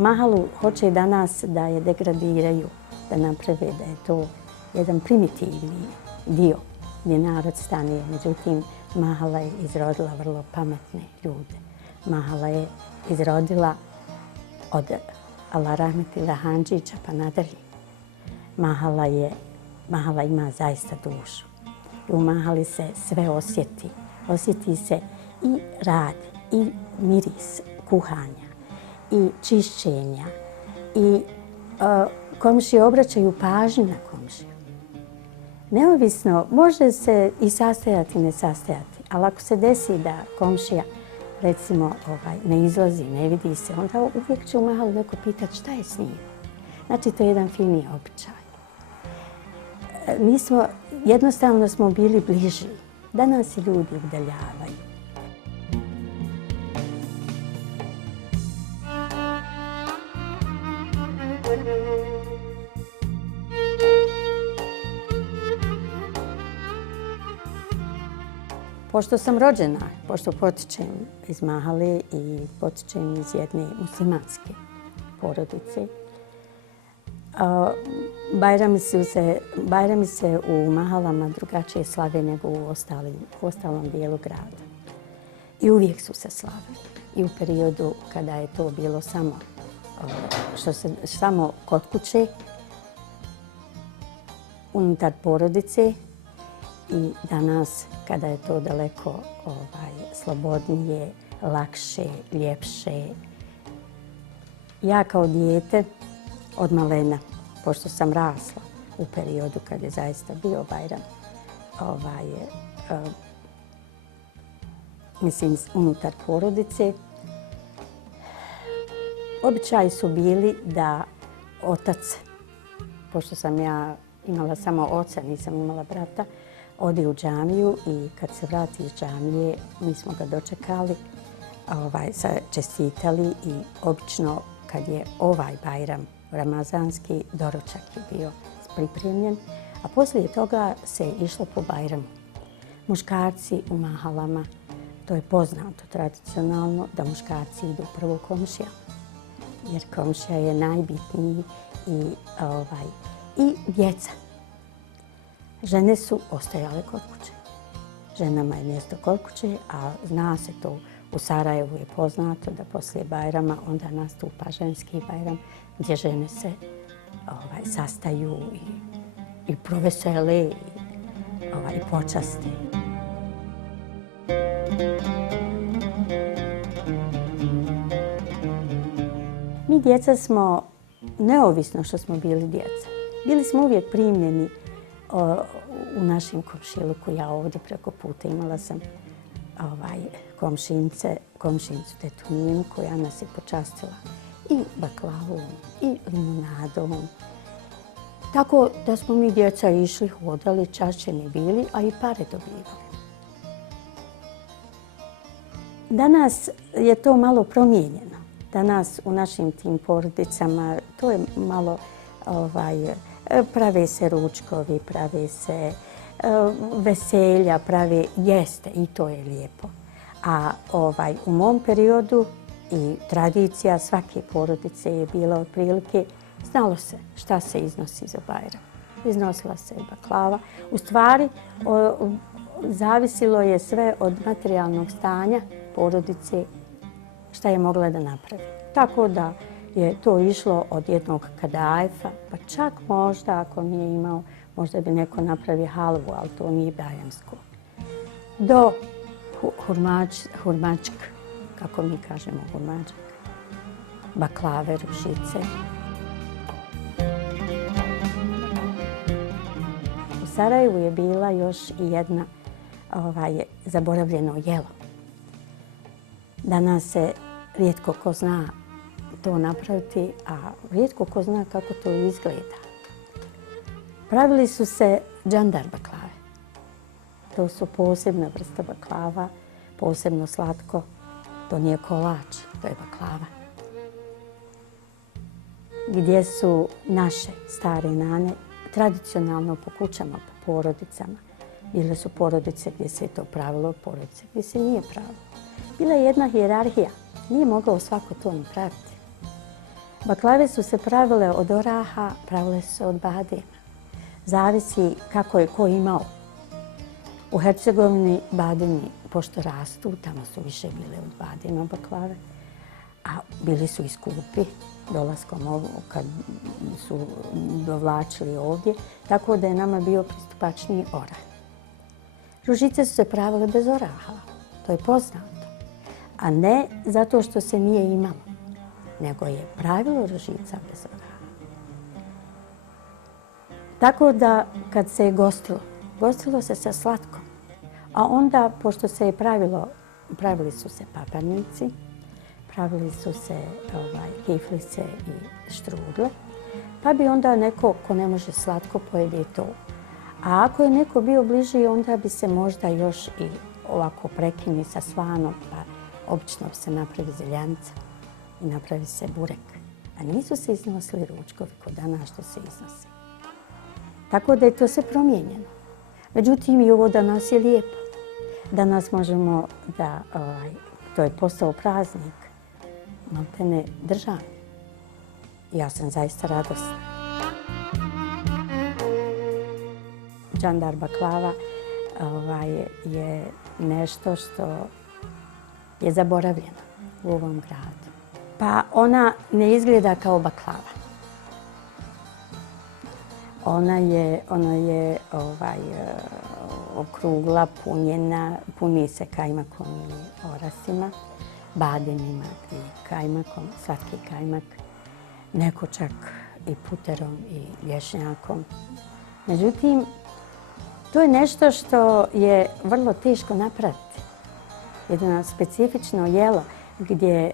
mahalu hoće i danas da je degradiraju, da naprave da je to jedan primitivni dio gdje narod stanuje. Međutim, mahala je izrodila vrlo pametne ljude. Mahala je izrodila od Allah rahmetila Handžića pa nadalje. Mahala ima zaista dušu. I u mahali se sve osjeti. Osjeti se i rad, i miris kuhanja, i čišćenja, i komšije obraćaju pažnju na komšiju. Neovisno, može se i sastajati i ne sastajati, ali ako se desi da komšija recimo ne izlazi, ne vidi se, onda uvijek će u mahalu neko pitati šta je s njim. Znači, to je jedan fini običaj. Jednostavno smo bili bliži. Danas se ljudi udaljavaju. Pošto sam rođena, pošto potičem iz mahale i potičem iz jedne muslimanske porodice, Bajrami se u mahalama drugačije slave nego u ostalom dijelu grada. I uvijek su se slavili. I u periodu kada je to bilo samo kod kuće, unutar porodice, i danas kada je to daleko slobodnije, lakše, ljepše. Ja kao dijete od malena, pošto sam rasla u periodu kad je zaista bio Bajram, unutar porodice, običaji su bili da otac, pošto sam ja imala samo oca, nisam imala brata, ode u džamiju i kad se vrati iz džamije, mi smo ga dočekali, čestitali i obično kad je ovaj Bajram ramazanski, doručak je bio pripremljen, a poslije toga se išlo po Bajramu. Muškarci u mahalama, to je poznato tradicionalno da muškarci idu prvo komšija, jer komšija je najbitniji i djeca. Žene su ostajale kod kuće. Ženama je mjesto kod kuće, a zna se to, u Sarajevu je poznato da poslije Bajrama onda nastupa ženski Bajram gdje žene se sastaju i provesele i počaste. Mi djeca smo, neovisno što smo bili djeca, bili smo uvijek primljeni u našem komšiluku. Ja ovdje preko puta imala sam komšinicu tetu Ninu koja nas je počastila i baklavom i limunadom. Tako da smo mi djeca išli, hodali, čašćeni bili, a i pare dobivali. Danas je to malo promijenjeno. Danas u našim tim porodicama to je malo prave se ručkovi, prave se veselja, prave jeste i to je lijepo. A u mom periodu i tradicija svake porodice je bila otprilike, znalo se šta se iznosi za Bajram. Iznosila se baklava. U stvari, zavisilo je sve od materijalnog stanja porodice šta je mogla da napravi. Tako da je to išlo od jednog kadajfa, pa čak možda ako nije imao, možda bi neko napravio halvu, ali to nije bajramsko. Do hurmačk, kako mi kažemo hurmačk, baklave, ružice. U Sarajevu je bila još i jedna zaboravljeno jelo. Danas se rijetko ko zna to napraviti, a rijetko ko zna kako to izgleda. Pravili su se džandar baklave. To su posebna vrsta baklava, posebno slatko. To nije kolač, to je baklava. Gdje su naše stare nane tradicionalno po kućama, po porodicama. Bile su porodice gdje se je to pravilo, porodice gdje se nije pravilo. Bila je jedna hijerarhija. Nije mogao svako to napraviti. Baklave su se pravile od oraha, pravile su se od badema. Zavisi kako je ko imao. U Hercegovini bademi, pošto rastu, tamo su više bile od badema baklave, a bili su i skupi dolaskom kad su dovlačili ovdje, tako da je nama bio pristupačniji orah. Ružice su se pravile bez oraha, to je poznato, a ne zato što se nije imalo, nego je pravilo ružica bez oraha. Tako da kad se je gostilo se sa slatkom, a onda, pošto se je pravili su se paparnici, pravili su se kiflice i štrudle, pa bi onda neko ko ne može slatko pojede to. A ako je neko bio bliži, onda bi se možda još i ovako prekini sa slanom, pa obično bi se napravi zeljanica i napravi se burek. A nisu se iznosili ručkovi kod danas što se iznose. Tako da je to sve promijenjeno. Međutim, i ovo danas je lijepo. Danas možemo da, to je postao praznik, maltene državni. Ja sam zaista radosna. Džandar baklava je nešto što je zaboravljeno u ovom gradu. Pa ona ne izgleda kao baklava. Ona je okrugla, punjena, puni se kajmakom ili orasima, bademima i kajmakom, slatki kajmak, neko čak i puterom i lješnjakom. Međutim, to je nešto što je vrlo teško napraviti. Jedno specifično jelo gdje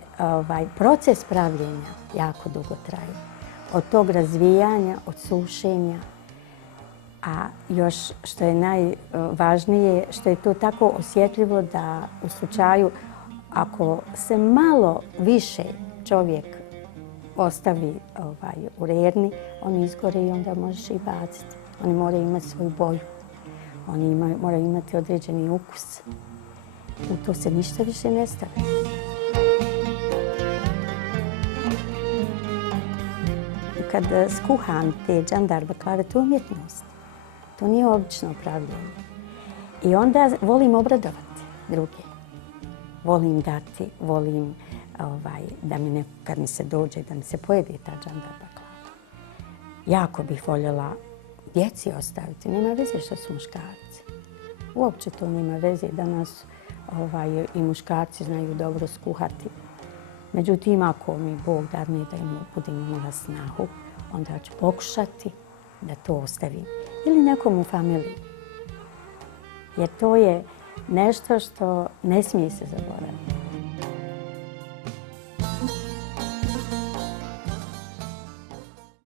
proces pravljenja jako dugo traje. Od tog razvijanja, od sušenja, a još što je najvažnije, što je to tako osjetljivo da u slučaju ako se malo više čovjek ostavi u rerni, oni izgore i onda možeš i baciti. Oni moraju imati svoju boju, oni moraju imati određeni ukus. U to se ništa više ne stavlja. Kad skuham te džandar baklave, to je umjetnost. To nije obično pravljenje. I onda volim obradovati druge. Volim dati, volim da mi kad mi se dođe, da mi se pojede ta džandar baklava. Jako bih voljela djeci ostaviti. Nema veze što su muškarci. Uopće to nema veze. Danas i muškarci znaju dobro skuhati. Međutim, ako mi Bog dadne da budem imala snahu, onda ću pokušati da to ostavim. Ili nekom u familiji. Jer to je nešto što ne smije se zaboraviti.